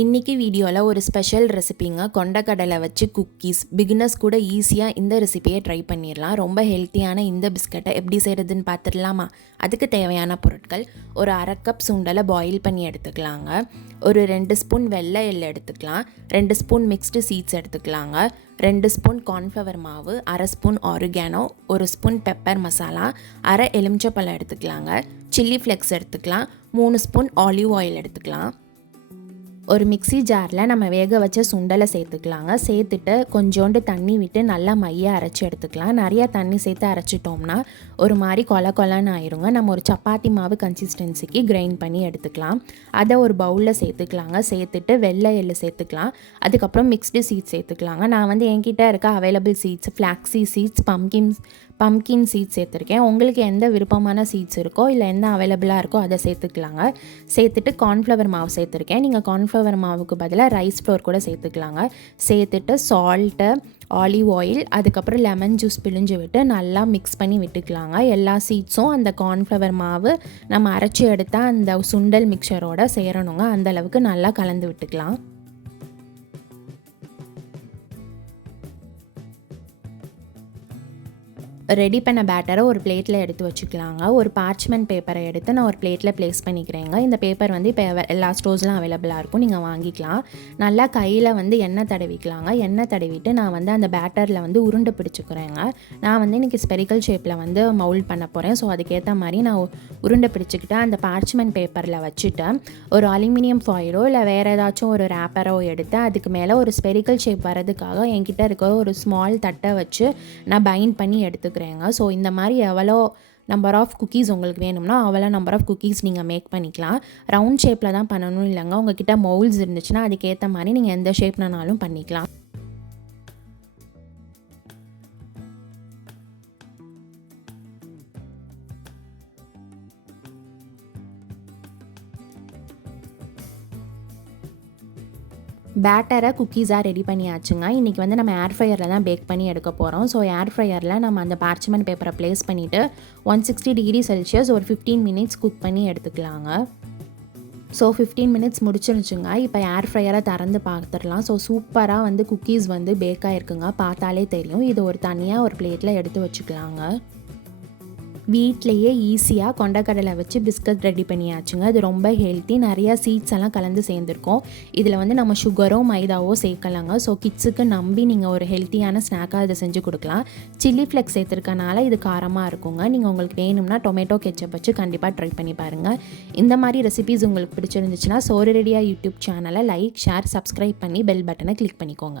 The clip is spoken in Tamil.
இன்னைக்கு வீடியோவில் ஒரு ஸ்பெஷல் ரெசிபிங்க கொண்ட கடலை வச்சு குக்கீஸ். பிகினர்ஸ் கூட ஈஸியாக இந்த ரெசிபியை ட்ரை பண்ணிடலாம். ரொம்ப ஹெல்த்தியான இந்த பிஸ்கட்டை எப்படி செய்கிறதுன்னு பார்த்துடலாமா? அதுக்கு தேவையான பொருட்கள்: ஒரு அரை கப் சுண்டலை பாயில் பண்ணி எடுத்துக்கலாங்க, ஒரு 2 ஸ்பூன் வெள்ளை எள்ளு எடுத்துக்கலாம், 2 ஸ்பூன் மிக்ஸ்டு சீட்ஸ் எடுத்துக்கலாங்க, 2 ஸ்பூன் கார்ன்ஃப்ளவர் மாவு, அரை spoon oregano, 1 spoon pepper masala, அரை எலுமிச்சப்பழம் எடுத்துக்கலாங்க, சில்லி ஃப்ளெக்ஸ் எடுத்துக்கலாம், 3 ஸ்பூன் ஆலிவ் ஆயில் எடுத்துக்கலாம். ஒரு மிக்ஸி ஜாரில் நம்ம வேக வச்ச சுண்டலை சேர்த்துக்கலாங்க. சேர்த்துட்டு கொஞ்சோண்டு தண்ணி விட்டு நல்லா மையாக அரைச்சி எடுத்துக்கலாம். நிறையா தண்ணி சேர்த்து அரைச்சிட்டோம்னா ஒரு மாதிரி கொலன்னு ஆயிருங்க. நம்ம ஒரு சப்பாத்தி மாவு கன்சிஸ்டன்சிக்கு கிரைண்ட் பண்ணி எடுத்துக்கலாம். அதை ஒரு பவுலில் சேர்த்துக்கலாங்க. சேர்த்துட்டு வெள்ளை எள்ளு சேர்த்துக்கலாம். அதுக்கப்புறம் மிக்ஸ்டு சீட்ஸ் சேர்த்துக்கலாங்க. நான் என்கிட்ட இருக்க available seeds flax seeds, pumpkin seeds சேர்த்துருக்கேன். உங்களுக்கு எந்த விருப்பமான சீட்ஸ் இருக்கோ இல்லை எந்த அவைலபிளாக இருக்கோ அதை சேர்த்துக்கலாங்க. சேர்த்துட்டு கார்ன்ஃப்ளவர் மாவு சேர்த்துருக்கேன். நீங்கள் கார்ன்ஃப்ளவர் மாவுக்கு பதிலாக ரைஸ் ஃப்ளோர் கூட சேர்த்துக்கலாங்க. சேர்த்துட்டு சால்ட்டு, ஆலிவ் ஆயில், அதுக்கப்புறம் லெமன் ஜூஸ் பிழிஞ்சு விட்டு நல்லா மிக்ஸ் பண்ணி விட்டுக்கலாங்க. எல்லா சீட்ஸும் அந்த கார்ன்ஃப்ளவர் மாவு நம்ம அரைச்சி எடுத்த அந்த சுண்டல் மிக்சரோட சேரணுங்க. அந்தளவுக்கு நல்லா கலந்து விட்டுக்கலாம். ரெடி பண்ண பேட்டரை ஒரு பிளேட்டில் எடுத்து வச்சுக்கலாங்க. ஒரு பார்ச்மெண்ட் பேப்பரை எடுத்து நான் ஒரு பிளேட்டில் ப்ளேஸ் பண்ணிக்கிறேங்க. இந்த பேப்பர் இப்போ எல்லா ஸ்டோர்ஸ்லாம் அவைலபிளாக இருக்கும், நீங்கள் வாங்கிக்கலாம். நல்லா கையில் எண்ணெய் தடவிக்கலாங்க. எண்ணெய் தடவிட்டு நான் அந்த பேட்டரில் உருண்டை பிடிச்சிக்கிறேங்க. நான் இன்றைக்கி ஸ்பெரிக்கல் ஷேப்பில் மவுல்ட் பண்ண போகிறேன். ஸோ அதுக்கேற்ற மாதிரி நான் உருண்டை பிடிச்சிக்கிட்டு அந்த பார்ச்மெண்ட் பேப்பரில் வச்சுட்டு ஒரு அலுமினியம் ஃபாயிலோ இல்லை வேறு ஏதாச்சும் ஒரு ரேப்பரோ எடுத்து அதுக்கு மேலே ஒரு ஸ்பெரிக்கல் ஷேப் வரதுக்காக என்கிட்ட இருக்க ஒரு ஸ்மால் தட்டை வச்சு நான் பைண்ட் பண்ணி எடுத்துக்கிறேன். ஸோ இந்த மாதிரி எவ்வளோ நம்பர் ஆஃப் குக்கீஸ் உங்களுக்கு வேணும்னா அவ்வளோ நம்பர் ஆஃப் குக்கீஸ் நீங்கள் மேக் பண்ணிக்கலாம். ரவுண்ட் ஷேப்பில் தான் பண்ணணும் இல்லைங்க. உங்ககிட்ட மவுல்ஸ் இருந்துச்சுன்னா அதுக்கேற்ற மாதிரி நீங்கள் எந்த ஷேப்னாலும் பண்ணிக்கலாம். பேட்டரை குக்கீஸாக ரெடி பண்ணியாச்சுங்க. இன்றைக்கி நம்ம ஏர்ஃப்ரையரில் தான் பேக் பண்ணி எடுக்க போகிறோம். ஸோ ஏர்ஃப்ரையரில் நம்ம அந்த பார்ச்மெண்ட் பேப்பரை ப்ளேஸ் பண்ணிவிட்டு 160 டிகிரி செல்சியஸ் ஒரு 15 மினிட்ஸ் குக் பண்ணி எடுத்துக்கலாங்க. ஸோ 15 மினிட்ஸ் முடிச்சிருச்சுங்க. இப்போ ஏர்ஃப்ரையரை திறந்து பார்த்துடலாம். ஸோ சூப்பராக குக்கீஸ் பேக் ஆகிருக்குங்க. பார்த்தாலே தெரியும். இது ஒரு தனியாக ஒரு பிளேட்டில் எடுத்து வச்சுக்கலாங்க. வீட்லேயே ஈஸியாக கொண்டக்கடலை வச்சு பிஸ்கட் ரெடி பண்ணியாச்சுங்க. இது ரொம்ப ஹெல்த்தி. நிறையா சீட்ஸ் எல்லாம் கலந்து சேர்ந்துருக்கோம். இதில் நம்ம சுகரோ மைதாவோ சேர்க்கலாங்க. ஸோ கிட்ஸுக்கு நம்பி நீங்கள் ஒரு ஹெல்த்தியான ஸ்நாக்காக இதை செஞ்சு கொடுக்கலாம். சில்லி ஃப்ளெக்ஸ் சேர்த்துருக்கனால இது காரமாக இருக்குங்க. நீங்கள் உங்களுக்கு வேணும்னா டொமேட்டோ கெச்சப் வச்சு கண்டிப்பாக ட்ரை பண்ணி பாருங்கள். இந்த மாதிரி ரெசிபீஸ் உங்களுக்கு பிடிச்சிருந்துச்சுன்னா சோறு ரெடியா யூடியூப் சேனலை லைக், ஷேர், சப்ஸ்கிரைப் பண்ணி பெல் பட்டனை கிளிக் பண்ணிக்கோங்க.